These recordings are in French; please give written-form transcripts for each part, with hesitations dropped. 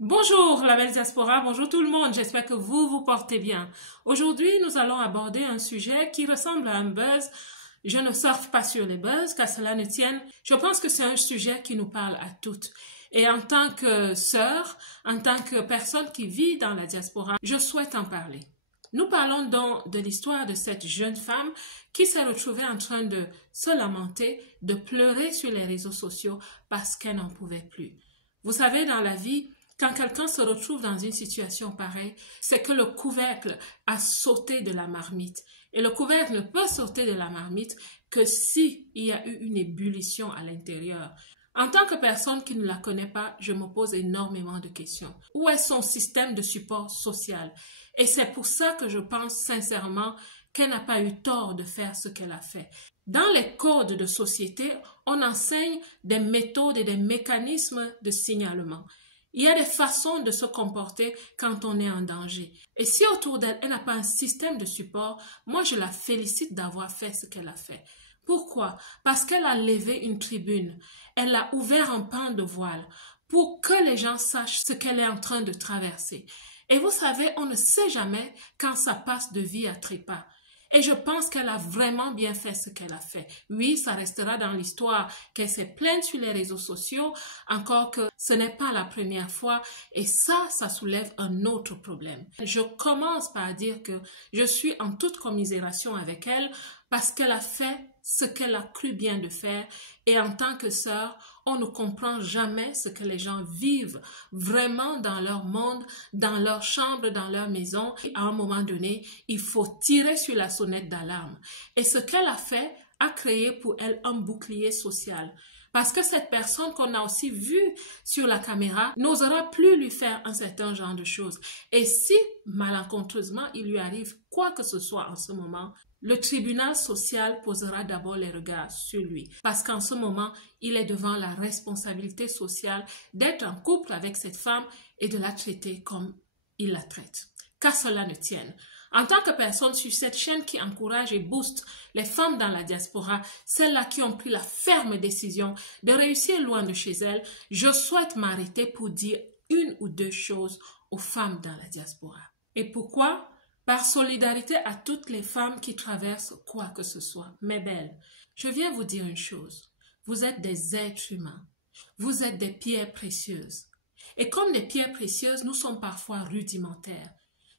Bonjour la belle diaspora, bonjour tout le monde, j'espère que vous vous portez bien. Aujourd'hui, nous allons aborder un sujet qui ressemble à un buzz. Je ne surfe pas sur les buzz, qu'à cela ne tienne. Je pense que c'est un sujet qui nous parle à toutes. Et en tant que sœur, en tant que personne qui vit dans la diaspora, je souhaite en parler. Nous parlons donc de l'histoire de cette jeune femme qui s'est retrouvée en train de se lamenter, de pleurer sur les réseaux sociaux parce qu'elle n'en pouvait plus. Vous savez, dans la vie, quand quelqu'un se retrouve dans une situation pareille, c'est que le couvercle a sauté de la marmite. Et le couvercle ne peut sauter de la marmite que si il y a eu une ébullition à l'intérieur. En tant que personne qui ne la connaît pas, je me pose énormément de questions. Où est son système de support social? Et c'est pour ça que je pense sincèrement qu'elle n'a pas eu tort de faire ce qu'elle a fait. Dans les codes de société, on enseigne des méthodes et des mécanismes de signalement. Il y a des façons de se comporter quand on est en danger. Et si autour d'elle, elle n'a pas un système de support, moi je la félicite d'avoir fait ce qu'elle a fait. Pourquoi? Parce qu'elle a levé une tribune. Elle a ouvert un pan de voile pour que les gens sachent ce qu'elle est en train de traverser. Et vous savez, on ne sait jamais quand ça passe de vie à trépas. Et je pense qu'elle a vraiment bien fait ce qu'elle a fait. Oui, ça restera dans l'histoire qu'elle s'est plainte sur les réseaux sociaux, encore que ce n'est pas la première fois. Et ça soulève un autre problème. Je commence par dire que je suis en toute commisération avec elle parce qu'elle a fait ce qu'elle a cru bien de faire. Et en tant que sœur, on ne comprend jamais ce que les gens vivent vraiment dans leur monde, dans leur chambre, dans leur maison. Et à un moment donné, il faut tirer sur la sonnette d'alarme. Et ce qu'elle a fait a créé pour elle un bouclier social. Parce que cette personne qu'on a aussi vue sur la caméra n'osera plus lui faire un certain genre de choses. Et si, malencontreusement, il lui arrive quoi que ce soit en ce moment, le tribunal social posera d'abord les regards sur lui. Parce qu'en ce moment, il est devant la responsabilité sociale d'être en couple avec cette femme et de la traiter comme il la traite. Qu'à cela ne tienne. En tant que personne sur cette chaîne qui encourage et booste les femmes dans la diaspora, celles-là qui ont pris la ferme décision de réussir loin de chez elles, je souhaite m'arrêter pour dire une ou deux choses aux femmes dans la diaspora. Et pourquoi? Par solidarité à toutes les femmes qui traversent quoi que ce soit. Mes belles, je viens vous dire une chose. Vous êtes des êtres humains. Vous êtes des pierres précieuses. Et comme des pierres précieuses, nous sommes parfois rudimentaires.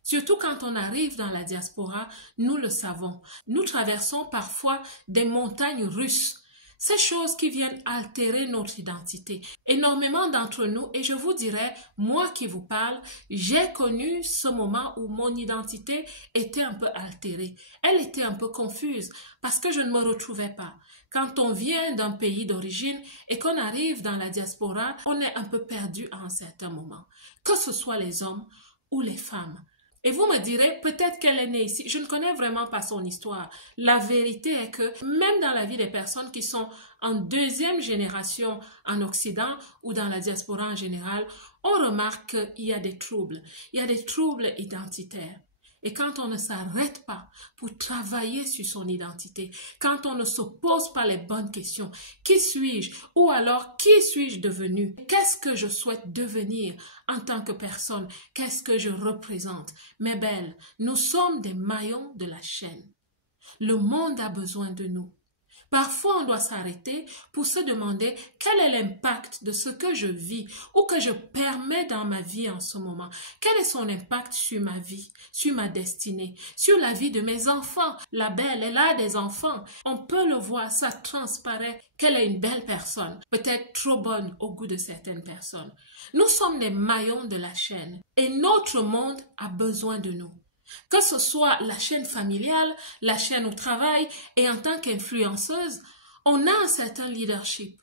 Surtout quand on arrive dans la diaspora, nous le savons. Nous traversons parfois des montagnes russes. Ces choses qui viennent altérer notre identité. Énormément d'entre nous, et je vous dirais, moi qui vous parle, j'ai connu ce moment où mon identité était un peu altérée. Elle était un peu confuse parce que je ne me retrouvais pas. Quand on vient d'un pays d'origine et qu'on arrive dans la diaspora, on est un peu perdu à un certain moment. Que ce soit les hommes ou les femmes. Et vous me direz, peut-être qu'elle est née ici. Je ne connais vraiment pas son histoire. La vérité est que même dans la vie des personnes qui sont en deuxième génération en Occident ou dans la diaspora en général, on remarque qu'il y a des troubles. Il y a des troubles identitaires. Et quand on ne s'arrête pas pour travailler sur son identité, quand on ne se pose pas les bonnes questions, qui suis-je? Ou alors, qui suis-je devenu? Qu'est-ce que je souhaite devenir en tant que personne? Qu'est-ce que je représente? Mes belles, nous sommes des maillons de la chaîne. Le monde a besoin de nous. Parfois, on doit s'arrêter pour se demander quel est l'impact de ce que je vis ou que je permets dans ma vie en ce moment. Quel est son impact sur ma vie, sur ma destinée, sur la vie de mes enfants. La belle, elle a des enfants. On peut le voir, ça transparaît qu'elle est une belle personne, peut-être trop bonne au goût de certaines personnes. Nous sommes des maillons de la chaîne et notre monde a besoin de nous. Que ce soit la chaîne familiale, la chaîne au travail et en tant qu'influenceuse, on a un certain leadership.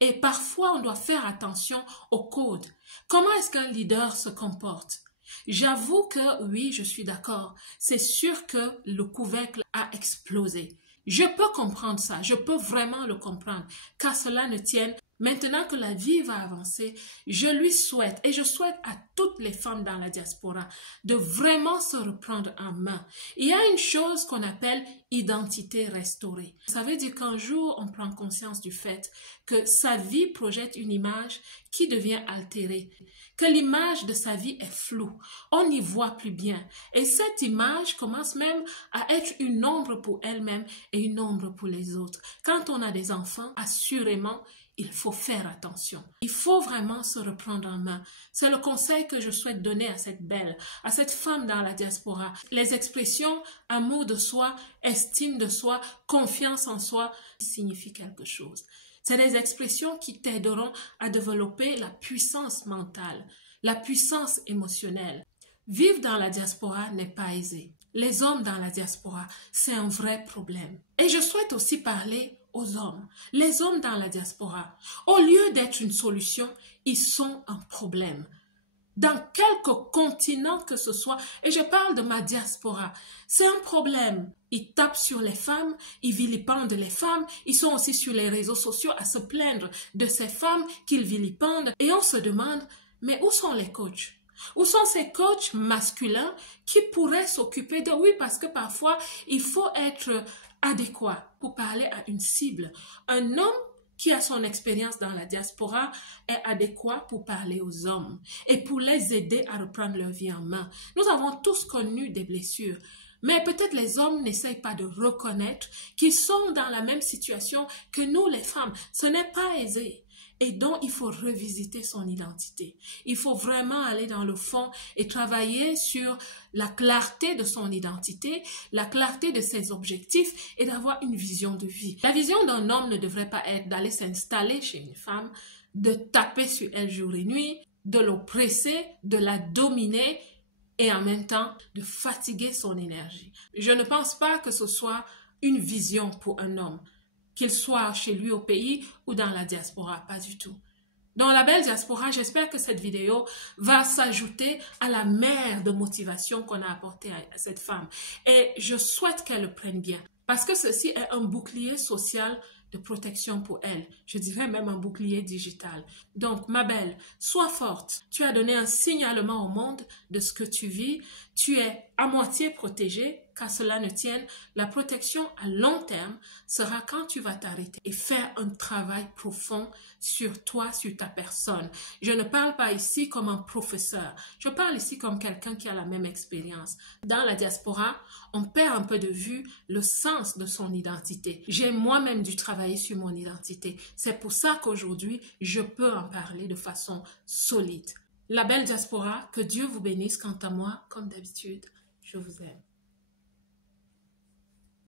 Et parfois, on doit faire attention au code. Comment est-ce qu'un leader se comporte? J'avoue que oui, je suis d'accord. C'est sûr que le couvercle a explosé. Je peux comprendre ça, je peux vraiment le comprendre, qu'à cela ne tienne. Maintenant que la vie va avancer, je lui souhaite et je souhaite à toutes les femmes dans la diaspora de vraiment se reprendre en main. Il y a une chose qu'on appelle identité restaurée. Ça veut dire qu'un jour, on prend conscience du fait que sa vie projette une image qui devient altérée, que l'image de sa vie est floue, on n'y voit plus bien. Et cette image commence même à être une ombre pour elle-même et une ombre pour les autres. Quand on a des enfants, assurément, il faut faire attention. Il faut vraiment se reprendre en main. C'est le conseil que je souhaite donner à cette belle, à cette femme dans la diaspora. Les expressions amour de soi, estime de soi, confiance en soi signifient quelque chose. C'est des expressions qui t'aideront à développer la puissance mentale, la puissance émotionnelle. Vivre dans la diaspora n'est pas aisé. Les hommes dans la diaspora, c'est un vrai problème. Et je souhaite aussi parler aux hommes. Les hommes dans la diaspora, au lieu d'être une solution, ils sont un problème. Dans quelque continent que ce soit, et je parle de ma diaspora, c'est un problème. Ils tapent sur les femmes, ils vilipendent les femmes, ils sont aussi sur les réseaux sociaux à se plaindre de ces femmes qu'ils vilipendent. Et on se demande, mais où sont les coachs? Où sont ces coachs masculins qui pourraient s'occuper de... Oui, parce que parfois, il faut être adéquat pour parler à une cible. Un homme qui a son expérience dans la diaspora est adéquat pour parler aux hommes et pour les aider à reprendre leur vie en main. Nous avons tous connu des blessures, mais peut-être les hommes n'essayent pas de reconnaître qu'ils sont dans la même situation que nous les femmes. Ce n'est pas aisé. Et donc, il faut revisiter son identité. Il faut vraiment aller dans le fond et travailler sur la clarté de son identité, la clarté de ses objectifs et d'avoir une vision de vie. La vision d'un homme ne devrait pas être d'aller s'installer chez une femme, de taper sur elle jour et nuit, de l'oppresser, de la dominer et en même temps de fatiguer son énergie. Je ne pense pas que ce soit une vision pour un homme, qu'il soit chez lui au pays ou dans la diaspora, pas du tout. Dans la belle diaspora, j'espère que cette vidéo va s'ajouter à la mer de motivation qu'on a apportée à cette femme. Et je souhaite qu'elle le prenne bien, parce que ceci est un bouclier social de protection pour elle. Je dirais même un bouclier digital. Donc, ma belle, sois forte. Tu as donné un signalement au monde de ce que tu vis. Tu es à moitié protégée. Qu'à cela ne tienne, la protection à long terme sera quand tu vas t'arrêter et faire un travail profond sur toi, sur ta personne. Je ne parle pas ici comme un professeur, je parle ici comme quelqu'un qui a la même expérience. Dans la diaspora, on perd un peu de vue le sens de son identité. J'ai moi-même dû travailler sur mon identité. C'est pour ça qu'aujourd'hui, je peux en parler de façon solide. La belle diaspora, que Dieu vous bénisse. Quant à moi, comme d'habitude, je vous aime.